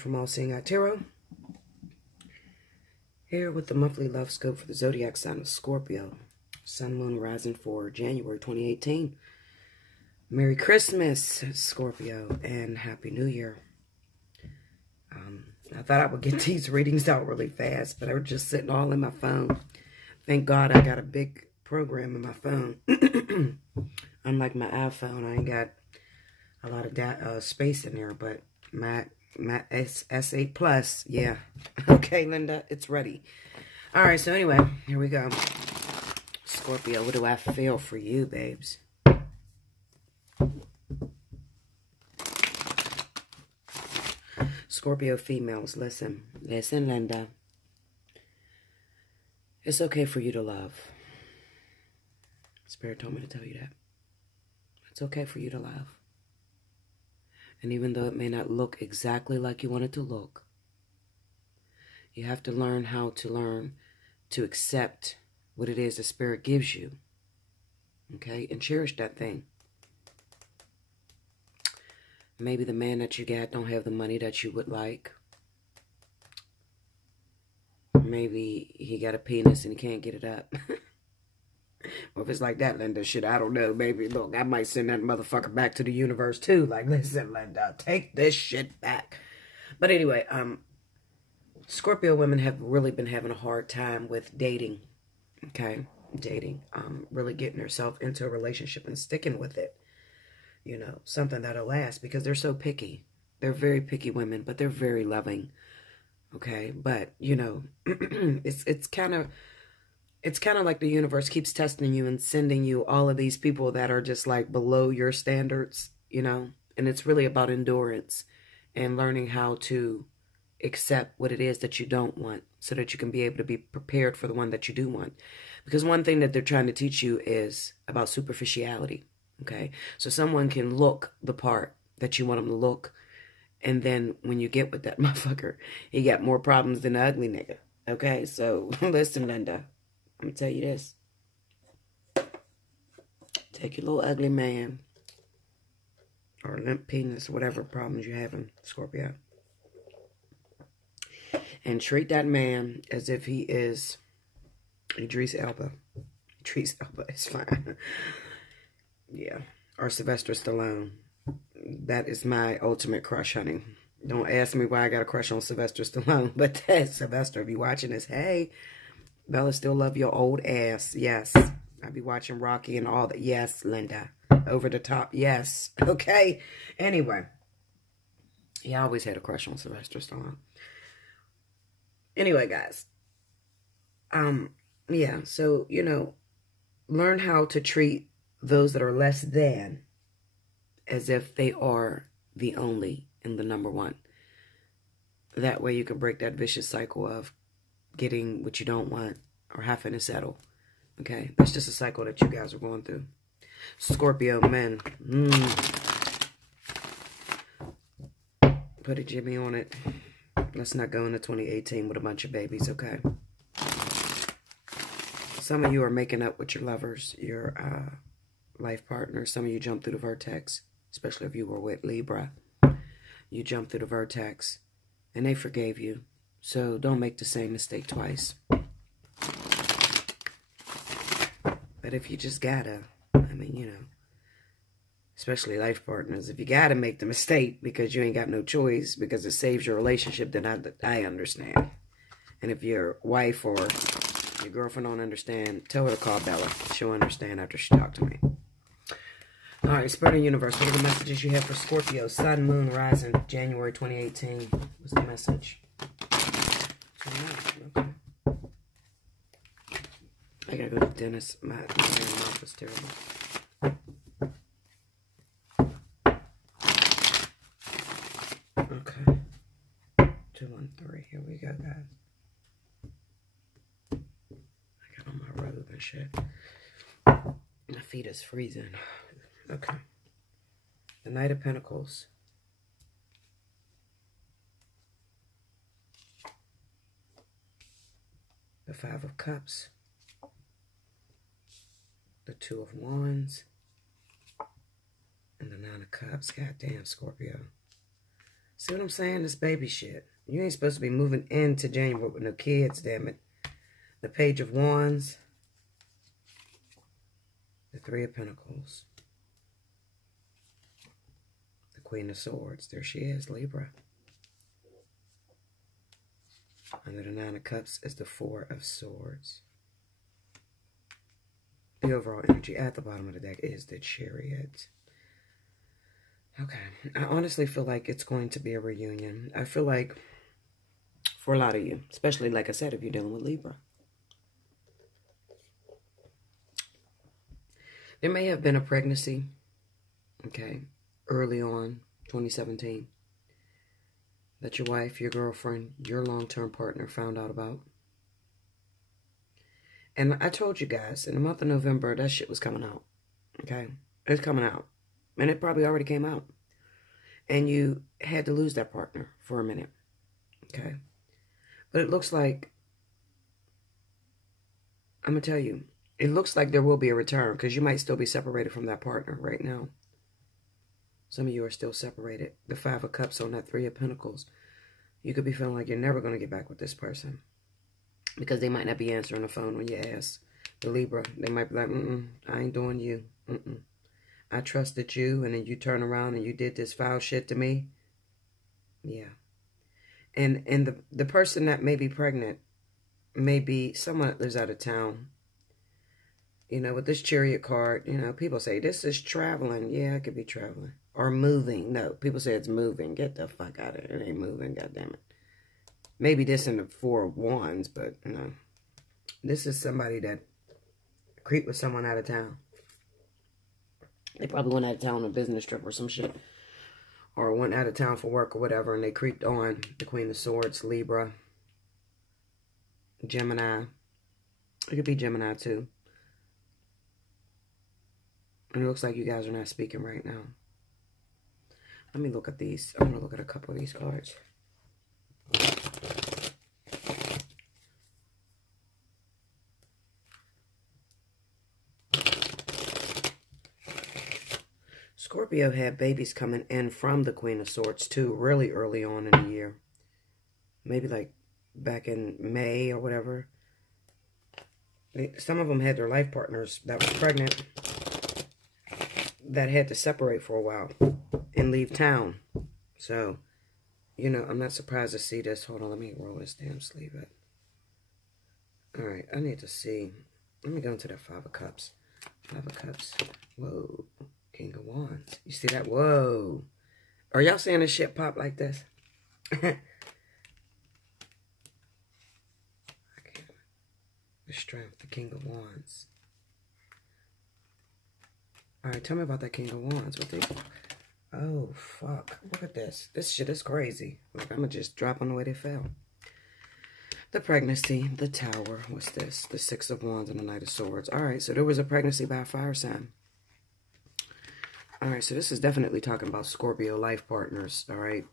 from Allseeingeyetarot. Here with the monthly love scope for the zodiac sign of Scorpio. Sun, moon, rising for January 2018. Merry Christmas, Scorpio, and Happy New Year. I thought I would get these readings out really fast, but they were just sitting all in my phone. Thank God I got a big program in my phone. Unlike my iPhone, I ain't got a lot of space in there, but my S8 Plus, yeah. Okay, Linda, it's ready. All right, so anyway, here we go. Scorpio, what do I feel for you, babes? Scorpio females, listen. Listen, Linda. It's okay for you to love. Spirit told me to tell you that. It's okay for you to love. And even though it may not look exactly like you want it to look, you have to learn how to accept what it is the Spirit gives you. Okay? And cherish that thing. Maybe the man that you got don't have the money that you would like. Maybe he got a penis and he can't get it up. Well, if it's like that, Linda, shit, I don't know. Maybe, look, I might send that motherfucker back to the universe, too. Like, listen, Linda, take this shit back. But anyway, Scorpio women have really been having a hard time with dating. Okay? Dating. Really getting herself into a relationship and sticking with it. You know, something that'll last, because they're so picky. They're very picky women, but they're very loving. Okay? But, you know, it's kind of like the universe keeps testing you and sending you all of these people that are just like below your standards, you know? And it's really about endurance and learning how to accept what it is that you don't want so that you can be able to be prepared for the one that you do want. Because one thing that they're trying to teach you is about superficiality, okay? So someone can look the part that you want them to look, and then when you get with that motherfucker, he got more problems than the ugly nigga, okay? So listen, Linda. I'm going to tell you this. Take your little ugly man or limp penis, whatever problems you're having, Scorpio, and treat that man as if he is Idris Elba. Idris Elba is fine. Yeah. Or Sylvester Stallone. That is my ultimate crush, honey. Don't ask me why I got a crush on Sylvester Stallone, but that's Sylvester. If you're watching this, hey, Bella, still love your old ass. Yes. I be watching Rocky and all that. Yes, Linda. Over the top. Yes. Okay. Anyway. Yeah, I always had a crush on Sylvester Stallone. Anyway, guys. Yeah. So, you know, learn how to treat those that are less than as if they are the only and the number one. That way you can break that vicious cycle of getting what you don't want or having to settle. Okay? That's just a cycle that you guys are going through. Scorpio men. Put a Jimmy on it. Let's not go into 2018 with a bunch of babies, okay? Some of you are making up with your lovers, your life partners. Some of you jump through the vertex, especially if you were with Libra. You jump through the vertex, and they forgave you. So don't make the same mistake twice. But if you just gotta, I mean, you know, especially life partners, if you gotta make the mistake because you ain't got no choice, because it saves your relationship, then I understand. And if your wife or your girlfriend don't understand, tell her to call Bella. She'll understand after she talked to me. All right, Spirit of the Universe, what are the messages you have for Scorpio? Sun, moon, rising, January 2018. What's the message? Okay. I gotta go to the dentist. My mouth is terrible. Okay. 213. Here we go, guys. I got on my robe and shit. My feet is freezing. Okay. The Knight of Pentacles. The Five of Cups. The Two of Wands. And the Nine of Cups. Goddamn, Scorpio. See what I'm saying? This baby shit. You ain't supposed to be moving into January with no kids, damn it. The Page of Wands. The Three of Pentacles. The Queen of Swords. There she is, Libra. Under the Nine of Cups is the Four of Swords. The overall energy at the bottom of the deck is the Chariot. Okay. I honestly feel like it's going to be a reunion. I feel like for a lot of you, especially, like I said, if you're dealing with Libra, there may have been a pregnancy, okay, early on, 2017, that your wife, your girlfriend, your long-term partner found out about. And I told you guys, in the month of November, that shit was coming out, okay? It's coming out. And it probably already came out. And you had to lose that partner for a minute, okay? But it looks like, I'm going to tell you, it looks like there will be a return because you might still be separated from that partner right now. Some of you are still separated. The Five of Cups on that Three of Pentacles. You could be feeling like you're never going to get back with this person because they might not be answering the phone when you ask. The Libra, they might be like, I ain't doing you. I trusted you, and then you turn around and you did this foul shit to me. Yeah. And the person that may be pregnant may be someone that lives out of town. You know, with this Chariot card, you know, people say, this is traveling. Yeah, it could be traveling. Or moving. No, people say it's moving. Get the fuck out of it. It ain't moving, goddammit. Maybe this in the Four of Wands, but, you know. This is somebody that creeped with someone out of town. They probably went out of town on a business trip or some shit. Or went out of town for work or whatever, and they creeped on the Queen of Swords, Libra, Gemini. It could be Gemini, too. And it looks like you guys are not speaking right now. Let me look at these. I'm going to look at a couple of these cards. Scorpio had babies coming in from the Queen of Swords, too, really early on in the year. Maybe like back in May or whatever. Some of them had their life partners that were pregnant that had to separate for a while and leave town. So, you know, I'm not surprised to see this. Hold on, let me roll this damn sleeve up. Alright, I need to see. Let me go into that Five of Cups. Five of Cups. Whoa. King of Wands. You see that? Whoa. Are y'all seeing this shit pop like this? The Strength. The King of Wands. Alright, tell me about that King of Wands. What they... Oh, fuck. Look at this. This shit is crazy. Like, I'm gonna just drop on the way they fell. The pregnancy. The Tower. What's this? The Six of Wands and the Knight of Swords. Alright, so there was a pregnancy by a fire sign. Alright, so this is definitely talking about Scorpio life partners. Alright.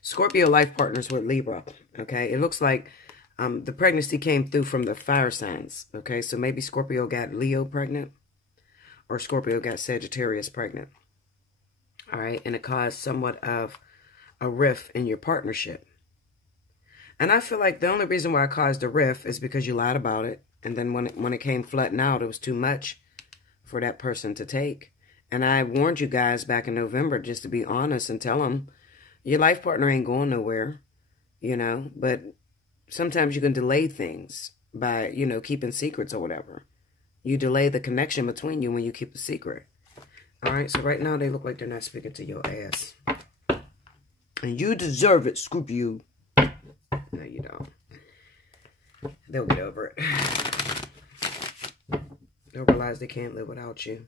Scorpio life partners with Libra. Okay. It looks like the pregnancy came through from the fire signs. Okay. So maybe Scorpio got Leo pregnant. Or Scorpio got Sagittarius pregnant. Alright. And it caused somewhat of a rift in your partnership. And I feel like the only reason why it caused a rift is because you lied about it. And then when it came flooding out, it was too much for that person to take. And I warned you guys back in November just to be honest and tell them your life partner ain't going nowhere, you know. But sometimes you can delay things by, you know, keeping secrets or whatever. You delay the connection between you when you keep a secret. All right, so right now they look like they're not speaking to your ass. And you deserve it, Scorpio. No, you don't. They'll get over it. They'll realize they can't live without you.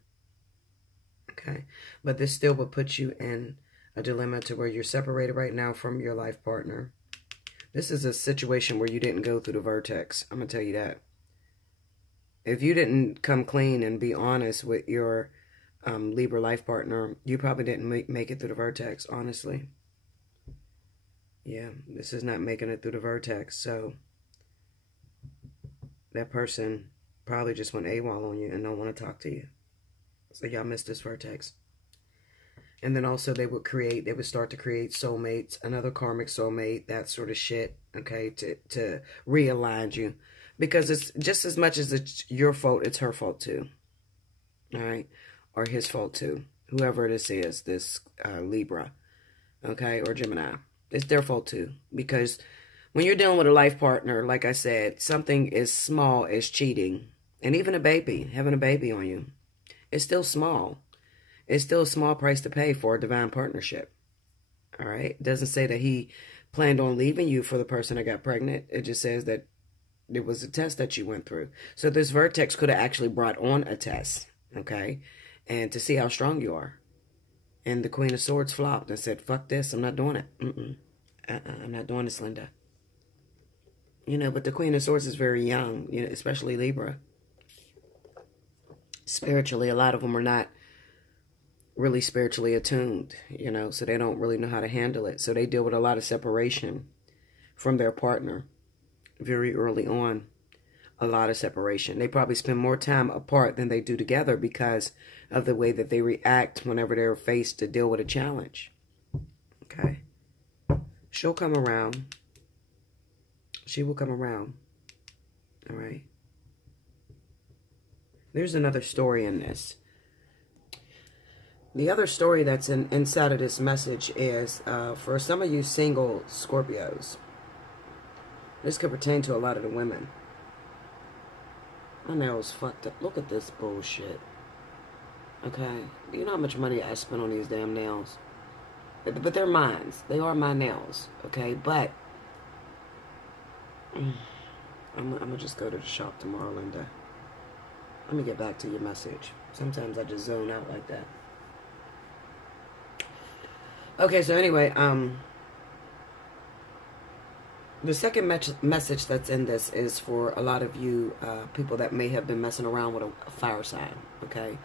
Okay, but this still would put you in a dilemma to where you're separated right now from your life partner. This is a situation where you didn't go through the vertex. I'm going to tell you that. If you didn't come clean and be honest with your Libra life partner, you probably didn't make it through the vertex, honestly. Yeah, this is not making it through the vertex. So that person probably just went AWOL on you and don't want to talk to you. So y'all missed this vertex. And then also they would start to create soulmates, another karmic soulmate, that sort of shit, okay, to realign you. Because it's just as much as it's your fault, it's her fault too. All right? Or his fault too. Whoever this is, this Libra, okay, or Gemini. It's their fault too. Because when you're dealing with a life partner, like I said, something as small as cheating, and even a baby, having a baby on you, it's still small. It's still a small price to pay for a divine partnership. All right? It doesn't say that he planned on leaving you for the person that got pregnant. It just says that it was a test that you went through. So this vertex could have actually brought on a test, okay? And to see how strong you are. And the Queen of Swords flopped and said, fuck this, I'm not doing it. I'm not doing this, Linda. You know, but the Queen of Swords is very young, you know, especially Libra. Spiritually, a lot of them are not really spiritually attuned, you know, so they don't really know how to handle it. So they deal with a lot of separation from their partner very early on. A lot of separation. They probably spend more time apart than they do together because of the way that they react whenever they're faced to deal with a challenge. Okay? She'll come around. She will come around. All right? There's another story in this. The other story that's inside of this message is for some of you single Scorpios. This could pertain to a lot of the women. My nails fucked up. Look at this bullshit. Okay? Do you know how much money I spent on these damn nails? But they're mine. They are my nails. Okay? But I'm going to just go to the shop tomorrow, Linda. Let me get back to your message. Sometimes I just zone out like that. Okay, so anyway, the second message that's in this is for a lot of you people that may have been messing around with a fire sign, okay?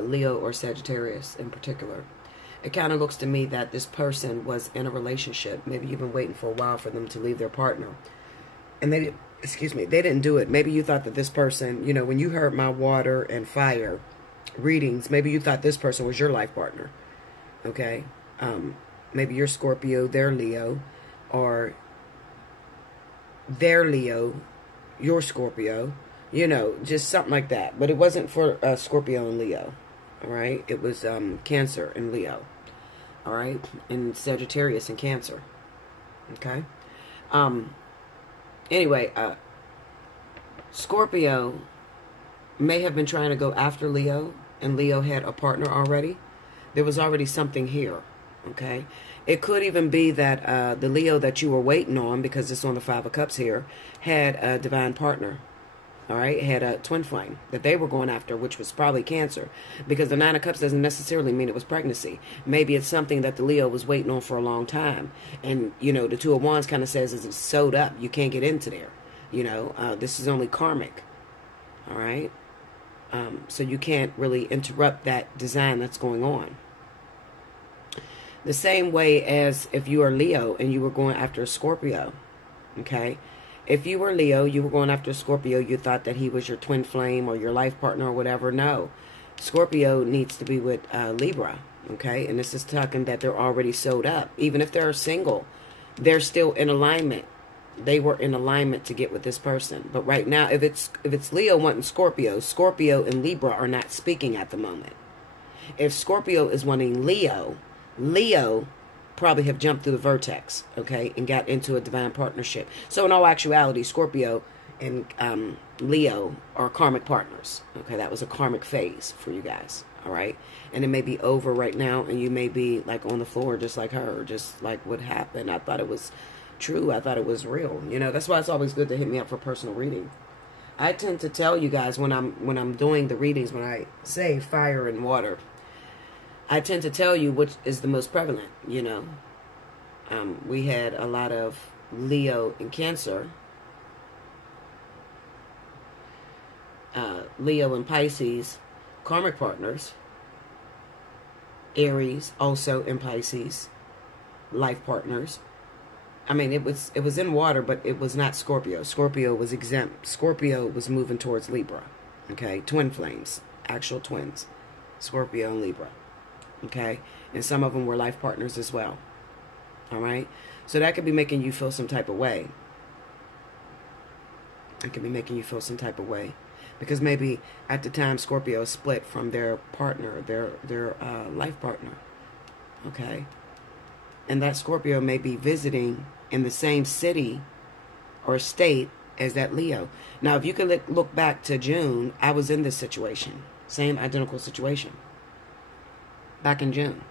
Leo or Sagittarius in particular. It kind of looks to me that this person was in a relationship. Maybe you've been waiting for a while for them to leave their partner. And they didn't do it. Maybe you thought that this person, you know, when you heard my water and fire readings, maybe you thought this person was your life partner, okay? Maybe you're Scorpio, they're Leo, or they're Leo, you're Scorpio, you know, just something like that. But it wasn't for Scorpio and Leo, all right? It was Cancer and Leo, all right? And Sagittarius and Cancer, okay? Anyway, Scorpio may have been trying to go after Leo, and Leo had a partner already. There was already something here. Okay, it could even be that the Leo that you were waiting on, because it's on the Five of Cups here, had a divine partner. All right, had a twin flame that they were going after, which was probably Cancer, because the Nine of Cups doesn't necessarily mean it was pregnancy. Maybe it's something that the Leo was waiting on for a long time, and you know the Two of Wands kind of says it's sewed up. You can't get into there. You know, this is only karmic. All right, so you can't really interrupt that design that's going on. The same way as if you are Leo and you were going after a Scorpio, okay? If you were Leo, you were going after a Scorpio, you thought that he was your twin flame or your life partner or whatever. No. Scorpio needs to be with Libra, okay? And this is talking that they're already sewed up. Even if they're single, they're still in alignment. They were in alignment to get with this person. But right now, if it's Leo wanting Scorpio, Scorpio and Libra are not speaking at the moment. If Scorpio is wanting Leo probably have jumped through the vertex, okay, and got into a divine partnership. So in all actuality, Scorpio and Leo are karmic partners, okay? That was a karmic phase for you guys, all right? And it may be over right now, and you may be like on the floor just like her, just like what happened. I thought it was true. I thought it was real. You know, that's why it's always good to hit me up for personal reading. I tend to tell you guys when I'm doing the readings, when I say fire and water, I tend to tell you which is the most prevalent, you know. We had a lot of Leo and Cancer. Leo and Pisces, karmic partners. Aries, also in Pisces, life partners. I mean, it was in water, but it was not Scorpio. Scorpio was exempt. Scorpio was moving towards Libra. Okay, twin flames, actual twins. Scorpio and Libra. Okay? And some of them were life partners as well. All right? So that could be making you feel some type of way. It could be making you feel some type of way. Because maybe at the time Scorpio split from their partner, their life partner. Okay? And that Scorpio may be visiting in the same city or state as that Leo. Now, if you could look back to June, I was in this situation. Same identical situation. Back in June.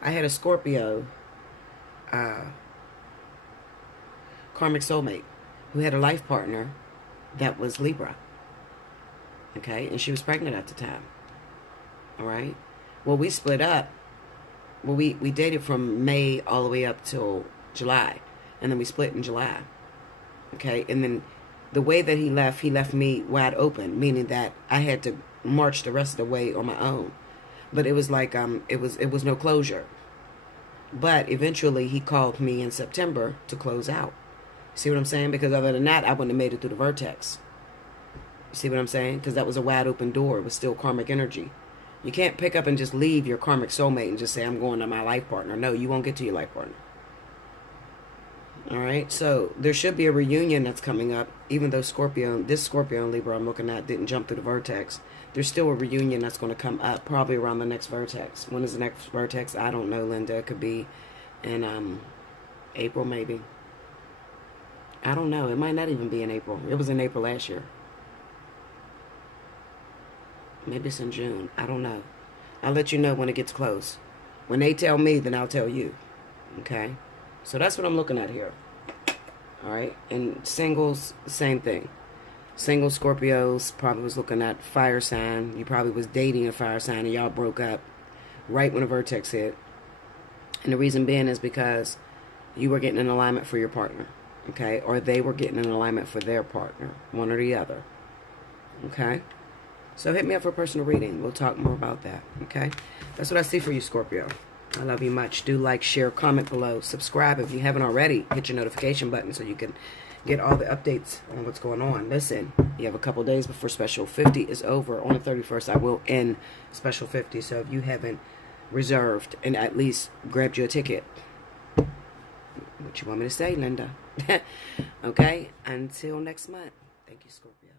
I had a Scorpio karmic soulmate who had a life partner that was Libra. Okay? And she was pregnant at the time. All right? Well, we split up. Well, we dated from May all the way up till July. And then we split in July. Okay? And then the way that he left me wide open, meaning that I had to march the rest of the way on my own. But it was like, it was no closure. But eventually he called me in September to close out. See what I'm saying? Because other than that, I wouldn't have made it through the vertex. You see what I'm saying? Because that was a wide open door. It was still karmic energy. You can't pick up and just leave your karmic soulmate and just say, I'm going to my life partner. No, you won't get to your life partner. All right? So there should be a reunion that's coming up. Even though this Scorpio and Libra I'm looking at didn't jump through the vertex. There's still a reunion that's going to come up probably around the next vertex. When is the next vertex? I don't know, Linda. It could be in April maybe. I don't know. It might not even be in April. It was in April last year. Maybe it's in June. I don't know. I'll let you know when it gets close. When they tell me, then I'll tell you. Okay? So that's what I'm looking at here. Alright? And singles, same thing. Single Scorpios probably was looking at fire sign. You probably was dating a fire sign and y'all broke up right when the vertex hit. And the reason being is because you were getting an alignment for your partner. Okay? Or they were getting an alignment for their partner. One or the other. Okay? So hit me up for a personal reading. We'll talk more about that. Okay? That's what I see for you, Scorpio. I love you much. Do like, share, comment below. Subscribe if you haven't already. Hit your notification button so you can get all the updates on what's going on. Listen, you have a couple days before Special 50 is over. On the 31st, I will end Special 50. So if you haven't reserved and at least grabbed you a ticket. What you want me to say, Linda? Okay? Until next month. Thank you, Scorpio.